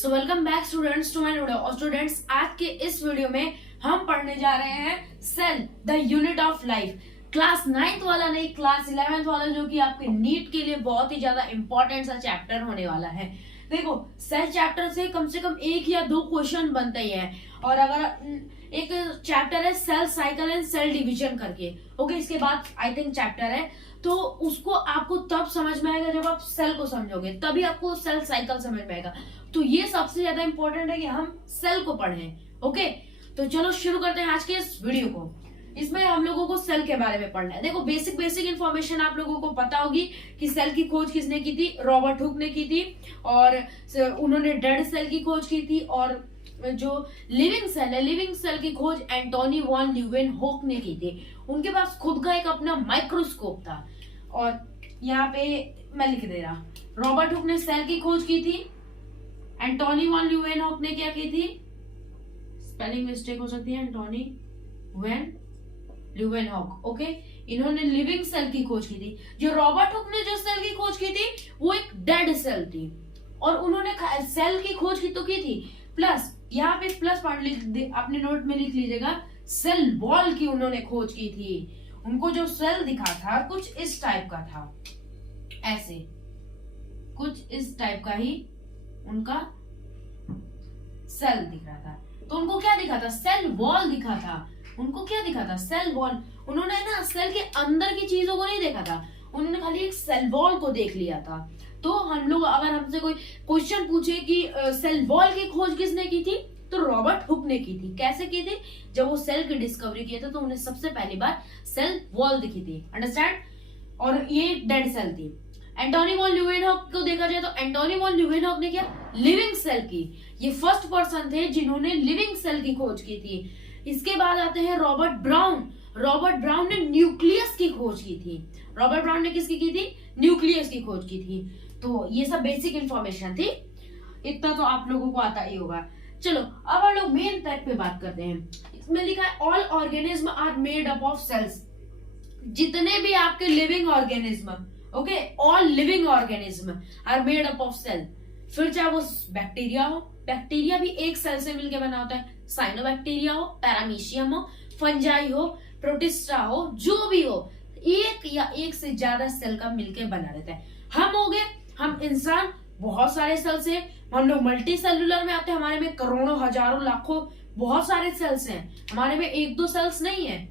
So welcome back students to my video. और students, आज के इस वीडियो में हम पढ़ने जा रहे हैं cell the unit of life. Class 9th वाला नहीं, क्लास 11th वाला, जो कि आपके नीट के लिए बहुत ही ज्यादा इंपॉर्टेंट सा चैप्टर होने वाला है। देखो, सेल चैप्टर से कम एक या दो क्वेश्चन बनते ही है। और अगर एक चैप्टर है cell cycle and cell division करके, ओके, इसके बाद आई थिंक चैप्टर है, तो उसको आपको तब समझ में आएगा जब आप सेल को समझोगे, तभी आपको सेल साइकिल समझ में आएगा। तो ये सबसे ज्यादा इंपॉर्टेंट है कि हम सेल को पढ़ें। ओके, तो चलो शुरू करते हैं आज के इस वीडियो को। इसमें हम लोगों को सेल के बारे में पढ़ना है। देखो, बेसिक इन्फॉर्मेशन आप लोगों को पता होगी कि सेल की खोज किसने की थी, रॉबर्ट हुक ने की थी, और उन्होंने डेड सेल की खोज की थी। और जो लिविंग सेल है, लिविंग सेल की खोज एंटोनी वॉन ल्यूवेनहोक ने की थी। उनके पास खुद का एक अपना माइक्रोस्कोप था। और यहाँ पे मैं लिख दे रहा, रॉबर्ट हुक ने सेल की खोज की थी, एंटोनी वॉन ल्यूवेनहोक ने क्या की थी, स्पेलिंग मिस्टेक हो सकती है, एंटोनी वॉन ल्यूवेनहोक, ओके, इन्होंने लिविंग सेल की खोज की थी। जो रॉबर्ट हुक ने जो सेल की खोज की थी वो एक डेड सेल थी, और उन्होंने सेल की खोज की तो की थी, प्लस यहाँ पे प्लस पॉइंट अपने नोट में लिख लीजिएगा, सेल वॉल की उन्होंने खोज की थी। उनको जो सेल दिखा था कुछ इस टाइप का था, ऐसे कुछ इस टाइप का ही उनका सेल दिख रहा था। तो उनको क्या दिखा था, सेल वॉल दिखा था। उनको क्या दिखा था, सेल वॉल। उन्होंने ना सेल के अंदर की चीजों को नहीं देखा था, उन्होंने खाली एक सेल वॉल को देख लिया था। तो हम लोग अगर हमसे कोई क्वेश्चन पूछे कि सेल वॉल की खोज किसने की थी, तो रॉबर्ट हुक ने की थी। कैसे की थी, जब वो सेल की डिस्कवरी किया था तो उन्हें सबसे पहली बार सेल वॉल दिखी थी, अंडरस्टैंड। और ये डेड सेल थी। एंटोनी वॉन ल्यूवेनहोक को देखा जाए तो एंटोनी वॉन ल्यूवेनहोक ने क्या, लिविंग सेल की, ये फर्स्ट पर्सन थे जिन्होंने लिविंग सेल की खोज की थी। इसके बाद आते हैं रॉबर्ट ब्राउन। रॉबर्ट ब्राउन ने न्यूक्लियस की खोज की थी। रॉबर्ट ब्राउन ने किसकी की थी, न्यूक्लियस की खोज की थी। तो ये सब बेसिक इंफॉर्मेशन थी, इतना तो आप लोगों को आता ही होगा। चलो अब हम लोग मेन फैक्ट पे बात करते हैं। इसमें लिखा है all organism are made up of cells. जितने भी आपके living organism, okay, all living organism are made up of cell. फिर चाहे वो बैक्टीरिया हो, बैक्टीरिया भी एक सेल से मिलकर बना होता है, साइनोबैक्टीरिया हो, पैरामीशियम हो, फंजाई हो, प्रोटिस्टा हो, जो भी हो, एक या एक से ज्यादा सेल का मिलकर बना रहता है। हम हो गए, हम इंसान बहुत सारे सेल से, हम लोग मल्टी सेलुलर में आते हैं, हमारे में करोड़ों हजारों लाखों बहुत सारे सेल्स हैं, हमारे में एक दो सेल्स नहीं है।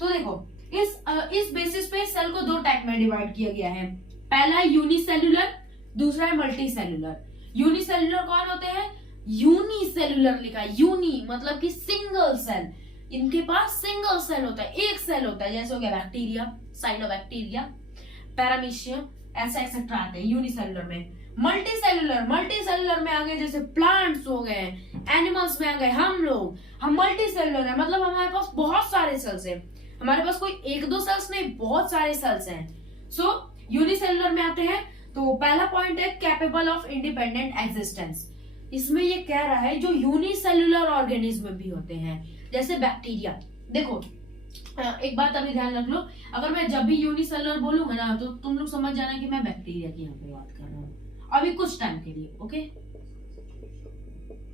तो देखो, इस बेसिस पे सेल को दो टाइप में डिवाइड किया गया है। पहला है यूनिसेल्युलर, दूसरा है मल्टी सेलुलर। यूनिसेल्युलर कौन होते हैं, यूनिसेल्युलर लिखा है, यूनी मतलब कि सिंगल सेल, इनके पास सिंगल सेल होता है, एक सेल होता है। जैसे हो गया बैक्टीरिया, साइनोबैक्टीरिया, पैरामीशियम, ऐसा एक्सेट्रा आते हैं यूनिसेल्युलर में। मल्टी सेलुलर में आ गए, जैसे प्लांट्स हो गए, एनिमल्स में आ गए, हम मल्टी सेलुलर है, मतलब हमारे पास बहुत सारे सेल्स हैं, हमारे पास कोई एक दो सेल्स नहीं, बहुत सारे सेल्स हैं। सो यूनिसेलुलर में आते हैं। तो पहला पॉइंट है कैपेबल ऑफ इंडिपेंडेंट एग्जिस्टेंस। इसमें ये कह रहा है जो यूनिसेलुलर ऑर्गेनिज्म भी होते हैं, जैसे बैक्टीरिया। देखो, एक बात अभी ध्यान रख लो, अगर मैं जब भी यूनिसेलुलर बोलूंगा ना, तो तुम लोग समझ जाना कि मैं बैक्टीरिया की यहाँ पे बात कर रहा हूँ अभी कुछ टाइम के लिए, ओके,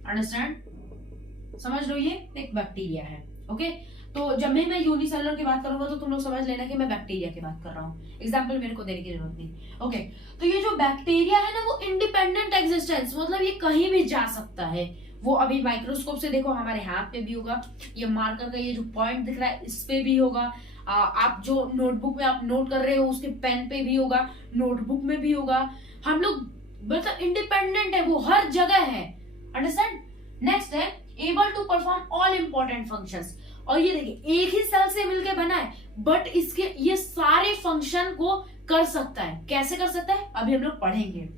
अंडरस्टैंड, समझ लो, ये एक बैक्टीरिया है, ओके। तो जब मैं यूनिसेलुलर की बात करूंगा तो तुम लोग समझ लेना कि मैं बैक्टीरिया की बात कर रहा हूँ, एग्जाम्पल मेरे को देने की जरूरत नहीं, ओके। तो ये जो बैक्टीरिया है ना, वो इंडिपेंडेंट एग्जिस्टेंस, मतलब ये कहीं भी जा सकता है। वो अभी माइक्रोस्कोप से देखो, हमारे हाथ पे भी होगा, ये मार्कर का ये जो पॉइंट दिख रहा है इस पे भी होगा, आप जो नोटबुक में आप नोट कर रहे हो उसके पेन पे भी होगा, नोटबुक में भी होगा। हम लोग मतलब इंडिपेंडेंट है, वो हर जगह है, अंडरस्टैंड। नेक्स्ट है able to perform all important functions. और ये देखिए, एक ही सेल से मिलकर बना है, बट इसके ये सारे फंक्शन को कर सकता है। कैसे कर सकता है, अभी हम लोग पढ़ेंगे।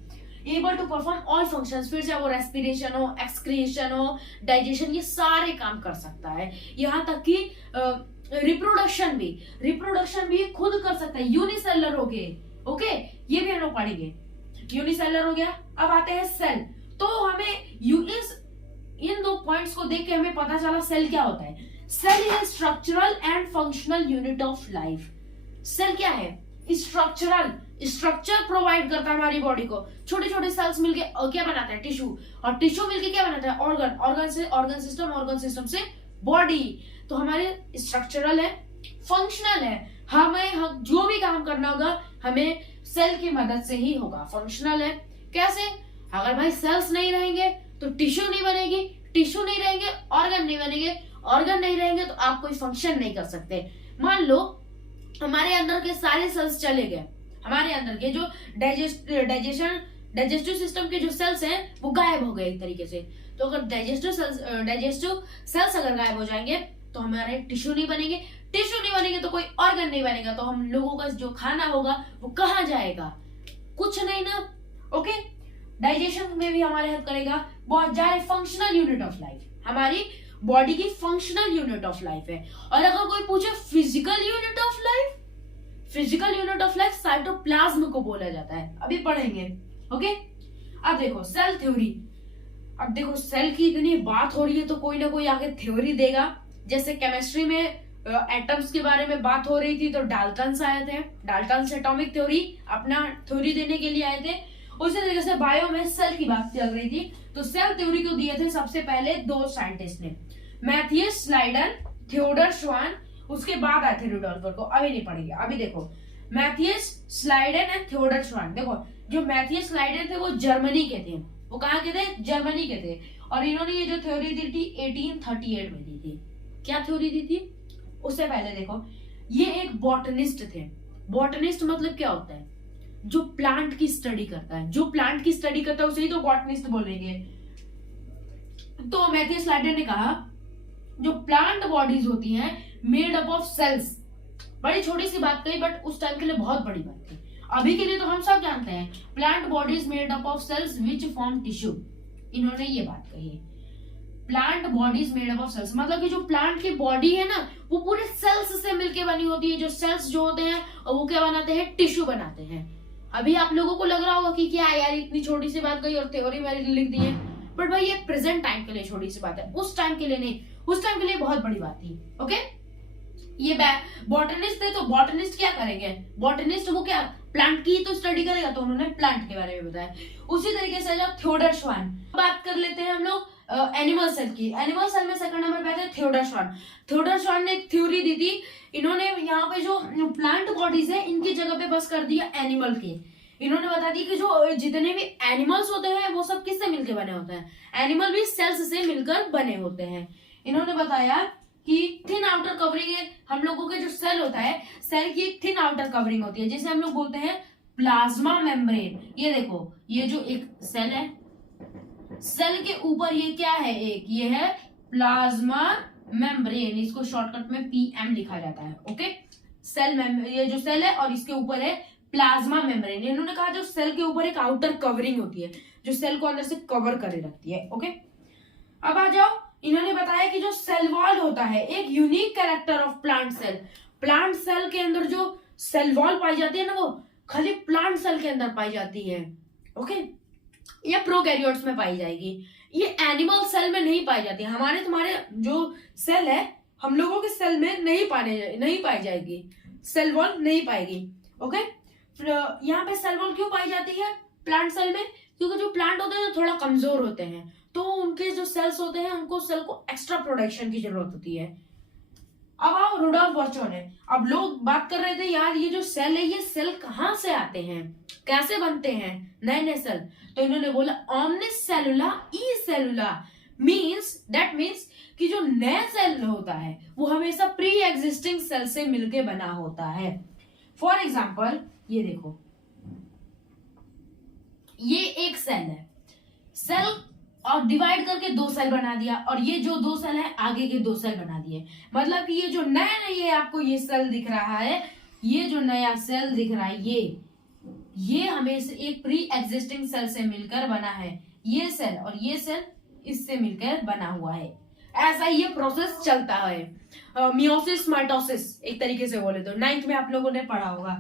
Able to perform all functions, फिर चाहे वो रेस्पिरेशन हो, एक्सक्रिएशन हो, डाइजेशन, ये सारे काम कर सकता है। यहाँ तक कि रिप्रोडक्शन भी खुद कर सकता है। यूनिसेलुलर हो गए, ओके, ये भी हम लोग पढ़ेंगे। यूनिसेलुलर हो गया। अब आते हैं सेल। तो हमें इन दो पॉइंट्स को देख के हमें पता चला सेल क्या होता है। Cell is structural and functional unit of life. Cell क्या है, स्ट्रक्चरल स्ट्रक्चर प्रोवाइड करता है हमारी बॉडी को। छोटे छोटे सेल्स मिलके क्या बनाता है, टिश्यू, और टिश्यू मिलके क्या बनाता है, ऑर्गन, ऑर्गन से ऑर्गन सिस्टम, ऑर्गन सिस्टम से बॉडी। तो हमारे स्ट्रक्चरल है, फंक्शनल है, हम जो भी काम करना होगा हमें सेल की मदद से ही होगा। फंक्शनल है कैसे, अगर भाई सेल्स नहीं रहेंगे तो टिश्यू नहीं बनेगी, टिश्यू नहीं रहेंगे ऑर्गन नहीं बनेंगे, ऑर्गन नहीं रहेंगे तो आप कोई फंक्शन नहीं कर सकते। मान लो हमारे अंदर के सारे सेल्स चले गए, हमारे अंदर के जो डाइजेस्टिव सिस्टम के जो सेल्स हैं वो गायब हो गए एक तरीके से। तो अगर डाइजेस्टिव सेल्स अगर गायब हो जाएंगे तो हमारे टिश्यू नहीं बनेंगे, टिश्यू नहीं बनेंगे तो कोई ऑर्गन नहीं बनेगा, तो हम लोगों का जो खाना होगा वो कहाँ जाएगा, कुछ नहीं ना। ओके, डाइजेशन में भी हमारे हेल्प करेगा। बहुत ज्यादा फंक्शनल यूनिट ऑफ लाइफ, हमारी बॉडी की फंक्शनल यूनिट ऑफ लाइफ है। और अगर कोई पूछे physical unit of life, physical unit of life cytoplasm को बोला जाता है, अभी पढ़ेंगे। ओके, अब देखो सेल थ्योरी। अब देखो सेल की इतनी बात हो रही है तो कोई ना कोई आगे थ्योरी देगा। जैसे केमिस्ट्री में एटम्स के बारे में बात हो रही थी तो डाल्टन आए थे, डाल्टन एटॉमिक थ्योरी अपना थ्योरी देने के लिए आए थे। उसी तरीके से बायो में सेल की बात चल रही थी तो सेल थ्योरी को दिए थे सबसे पहले दो साइंटिस्ट ने, मैथियस स्लाइडन, थियोडर श्वान। उसके बाद आए थे रुडोल्फ को, अभी नहीं पढ़ेंगे। अभी देखो मैथियस स्लाइडन एंड थियोडर श्वान। देखो जो मैथियस स्लाइडन थे वो जर्मनी के थे, वो कहाँ के थे, जर्मनी के थे। और इन्होंने ये जो थ्योरी दी थी 1838 में दी थी। क्या थ्योरी दी थी, उससे पहले देखो ये एक बॉटनिस्ट थे। बॉटनिस्ट मतलब क्या होता है, जो प्लांट की स्टडी करता है, जो प्लांट की स्टडी करता है उसे ही तो बॉटनिस्ट बोलेंगे। तो मैथियस स्लाइडन ने कहा जो प्लांट बॉडीज होती हैं मेड अप ऑफ सेल्स, बड़ी छोटी सी बात कही बट उस टाइम के लिए बहुत बड़ी बात थी। अभी के लिए तो हम सब जानते हैं plant bodies made up of cells which form tissue. इन्होंने ये बात कही है, plant bodies made up of cells, मतलब कि जो प्लांट की बॉडी है ना वो पूरे सेल्स से मिलके बनी होती है। जो सेल्स जो होते हैं और वो क्या बनाते हैं, टिश्यू बनाते हैं। अभी आप लोगों को लग रहा होगा कि क्या यार इतनी छोटी सी बात कही और थ्योरी मैंने लिख दी है, बट भाई ये प्रेजेंट टाइम के लिए छोटी सी बात है, उस टाइम के लिए नहीं, उस टाइम के लिए बहुत बड़ी बात थी। ओके, ये बॉटनिस्ट थे तो बॉटनिस्ट क्या करेंगे, बॉटनिस्ट वो क्या प्लांट की तो स्टडी करेगा, तो उन्होंने प्लांट के बारे में बताया। उसी तरीके से जब थियोडर श्वान, बात कर लेते हैं हम लोग एनिमल सेल की। एनिमल सेल में सेकंड नंबर पे आते हैं थियोडर श्वान। थियोडर श्वान ने एक थ्योरी दी थी, इन्होंने यहाँ पे जो प्लांट बॉडीज है इनकी जगह पे बस कर दिया एनिमल के। इन्होंने बता दिया कि जो जितने भी एनिमल्स होते हैं वो सब किससे मिलकर बने होते हैं, एनिमल भी सेल्स से मिलकर बने होते हैं। इन्होंने बताया कि थिन आउटर कवरिंग है, हम लोगों के जो सेल होता है सेल की एक थिन आउटर कवरिंग होती है जिसे हम लोग बोलते हैं प्लाज्मा मेम्ब्रेन। ये देखो ये जो एक सेल है, सेल के ऊपर ये क्या है, एक ये है प्लाज्मा मेम्ब्रेन, इसको शॉर्टकट में पीएम लिखा जाता है। ओके, सेल ये जो सेल है और इसके ऊपर है प्लाज्मा मेम्ब्रेन। इन्होंने कहा जो सेल के ऊपर एक आउटर कवरिंग होती है जो सेल को अंदर से कवर करे रखती है। ओके, अब आ जाओ, इन्होंने बताया कि जो सेल वॉल होता है एक unique character of plant cell. Plant cell के अंदर जो सेल वॉल पाई जाती है ना वो खाली प्लांट सेल के अंदर पाई जाती है। ओके, या प्रोकैरियोट्स में पाई जाएगी, ये एनिमल सेल में नहीं पाई जाती। हमारे तुम्हारे जो सेल है हम लोगों के सेल में नहीं पाई जाएगी, सेल वॉल नहीं पाएगी। ओके, यहाँ पे सेल वॉल क्यों पाई जाती है प्लांट सेल में, क्योंकि जो प्लांट होते हैं थोड़ा कमजोर होते हैं तो उनके जो सेल्स होते हैं उनको सेल को एक्स्ट्रा प्रोटेक्शन की जरूरत होती है। अब आओ रुडोल्फ वर्चोन है। अब लोग बात कर रहे थे यार ये जो सेल है ये सेल कहाँ से आते हैं, कैसे बनते हैं नए नए सेल, तो इन्होंने बोला ऑमनिस सेलुला ई सेलुला दैट मीन्स कि जो नया सेल होता है वो हमेशा प्री एग्जिस्टिंग सेल से मिलके बना होता है। फॉर एग्जाम्पल ये देखो ये एक सेल है, सेल और डिवाइड करके दो सेल बना दिया और ये जो दो सेल है आगे के दो सेल बना दिए। मतलब कि ये जो नया ये आपको ये सेल दिख रहा है, ये जो नया सेल दिख रहा है ये हमेशा एक प्री एग्जिस्टिंग सेल से मिलकर बना है। ये सेल और ये सेल इससे मिलकर बना हुआ है। ऐसा ये प्रोसेस चलता है। मियोसिस माइटोसिस एक तरीके से बोले तो 9th में आप लोगों ने पढ़ा होगा।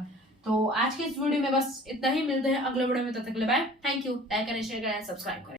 तो आज के इस वीडियो में बस इतना ही, मिलते हैं अगले वीडियो में, तब तक के लिए बाय, थैंक यू। लाइक करें, शेयर करें, सब्सक्राइब करें।